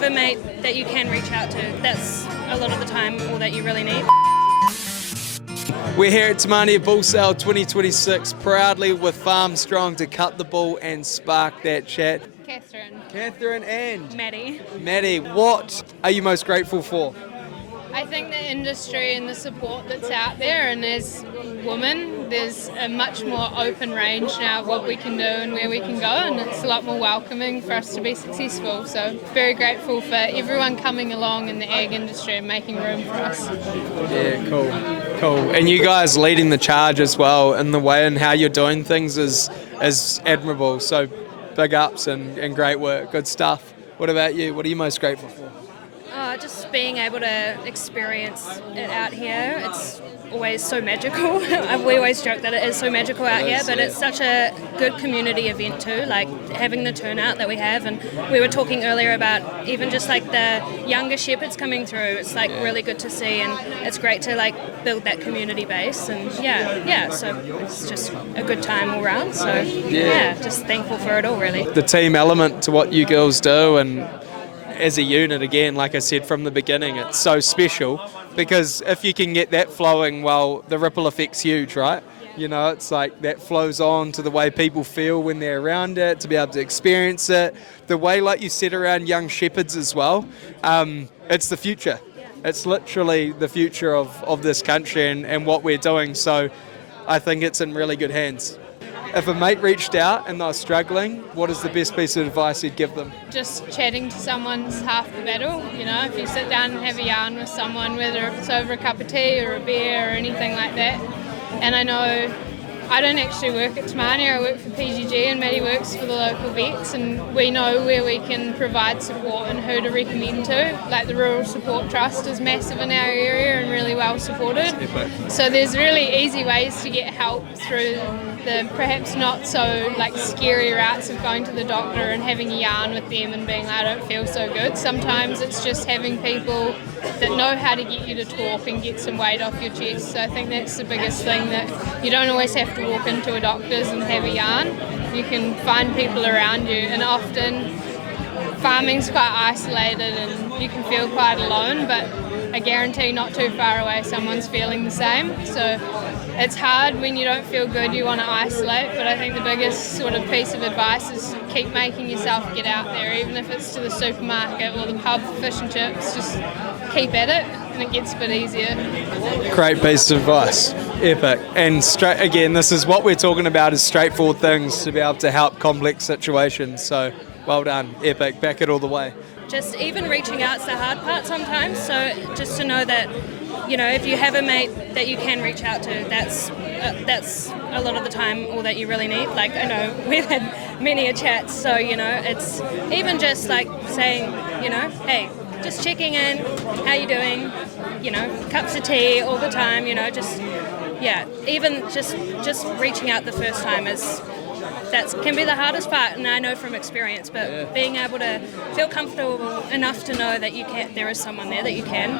have a mate that you can reach out to, that's a lot of the time all that you really need. We're here at Mania Bull Sale 2026, proudly with Farm Strong to cut the bull and spark that chat. Catherine and Maddie. What are you most grateful for? I think the industry and the support that's out there, and as women, there's a much more open range now of what we can do and where we can go, and it's a lot more welcoming for us to be successful. So very grateful for everyone coming along in the ag industry and making room for us. Yeah, cool. And you guys leading the charge as well in the way and how you're doing things is admirable. So big ups and great work, good stuff. What about you? What are you most grateful for? Just being able to experience it out here. It's always so magical. We always joke that it is so magical out here, but it's such a good community event too, like having the turnout that we have. And we were talking earlier about even just like the younger shepherds coming through. It's like really good to see, and it's great to like build that community base. And so it's just a good time all round. So just thankful for it all, really. The team element to what you girls do, and as a unit, again, like I said from the beginning, it's so special because if you can get that flowing, well, the ripple effect's huge, right? You know, it's like that flows on to the way people feel when they're around it, to be able to experience it. The way, like you said, around young shepherds as well, it's the future. It's literally the future of this country and what we're doing. So I think it's in really good hands. If a mate reached out and they're struggling, what is the best piece of advice you'd give them? Just chatting to someone's half the battle. You know, if you sit down and have a yarn with someone, whether it's over a cup of tea or a beer or anything like that. And I know I don't actually work at Mania, I work for PGG, and Maddie works for the local vets, and we know where we can provide support and who to recommend to. Like the Rural Support Trust is massive in our area and really well supported. So there's really easy ways to get help through the perhaps not so like scary routes of going to the doctor and having a yarn with them and being like, I don't feel so good. Sometimes it's just having people that know how to get you to talk and get some weight off your chest. So I think that's the biggest thing, that you don't always have to walk into a doctor's and have a yarn. You can find people around you, and often farming's quite isolated and you can feel quite alone, but I guarantee not too far away someone's feeling the same. So it's hard when you don't feel good, you want to isolate, but I think the biggest sort of piece of advice is keep making yourself get out there, even if it's to the supermarket or the pub for fish and chips. Just keep at it and it gets a bit easier. Great piece of advice. Epic. And straight again, this is what we're talking about, is straightforward things to be able to help complex situations. So well done. Epic. Back it all the way. Just even reaching out's the hard part sometimes. So just to know that, you know, if you have a mate that you can reach out to, that's a lot of the time all that you really need. Like, I know we've had many a chats, so, you know, it's even just like saying, you know, hey, just checking in, how you doing, you know, cups of tea all the time, you know, just, even just reaching out the first time that can be the hardest part, and I know from experience, but being able to feel comfortable enough to know that there is someone there that you can,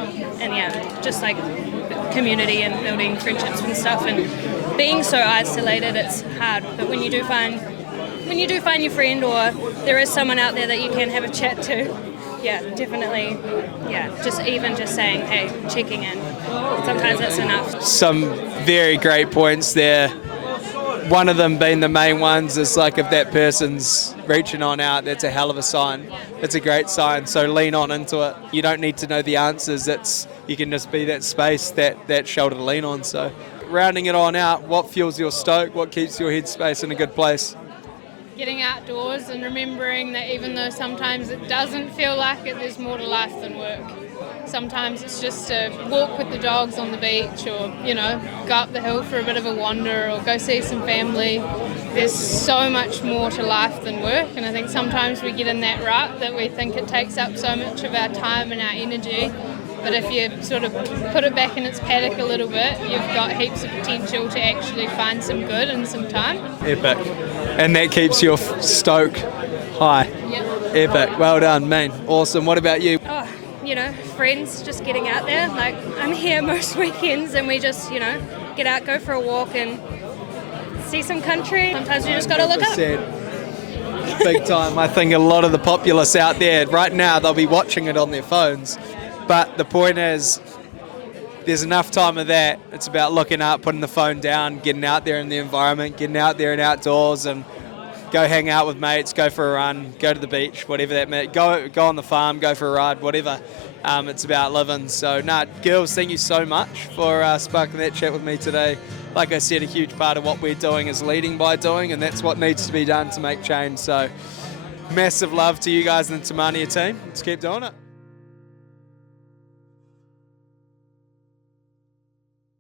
and just like community and building friendships and stuff, and being so isolated, it's hard. But when you do find your friend, or there is someone out there that you can have a chat to, definitely, just saying, hey, checking in, sometimes that's enough. Some very great points there. One of them being the main ones is like, if that person's reaching on out, that's a hell of a sign. It's a great sign. So lean on into it. You don't need to know the answers. You can just be that space, that shoulder to lean on. So rounding it on out, what fuels your stoke? What keeps your headspace in a good place? Getting outdoors and remembering that even though sometimes it doesn't feel like it, there's more to life than work. Sometimes it's just to walk with the dogs on the beach, or, you know, go up the hill for a bit of a wander, or go see some family. There's so much more to life than work, and I think sometimes we get in that rut that we think it takes up so much of our time and our energy. But if you sort of put it back in its paddock a little bit, you've got heaps of potential to actually find some good in some time. Epic. And that keeps your stoke high. Yep. Epic. Well done, man. Awesome. What about you? You know, friends, just getting out there. Like, I'm here most weekends and we just, you know, get out, go for a walk and see some country. Sometimes you just got to look up. Big time. I think a lot of the populace out there right now, they'll be watching it on their phones. But the point is, there's enough time of that. It's about looking up, putting the phone down, getting out there in the environment, getting out there and outdoors, and go hang out with mates, go for a run, go to the beach, whatever that may. Go on the farm, go for a ride, whatever. It's about living. So, girls, thank you so much for sparking that chat with me today. Like I said, a huge part of what we're doing is leading by doing, and that's what needs to be done to make change. So, massive love to you guys and the Mania team. Let's keep doing it.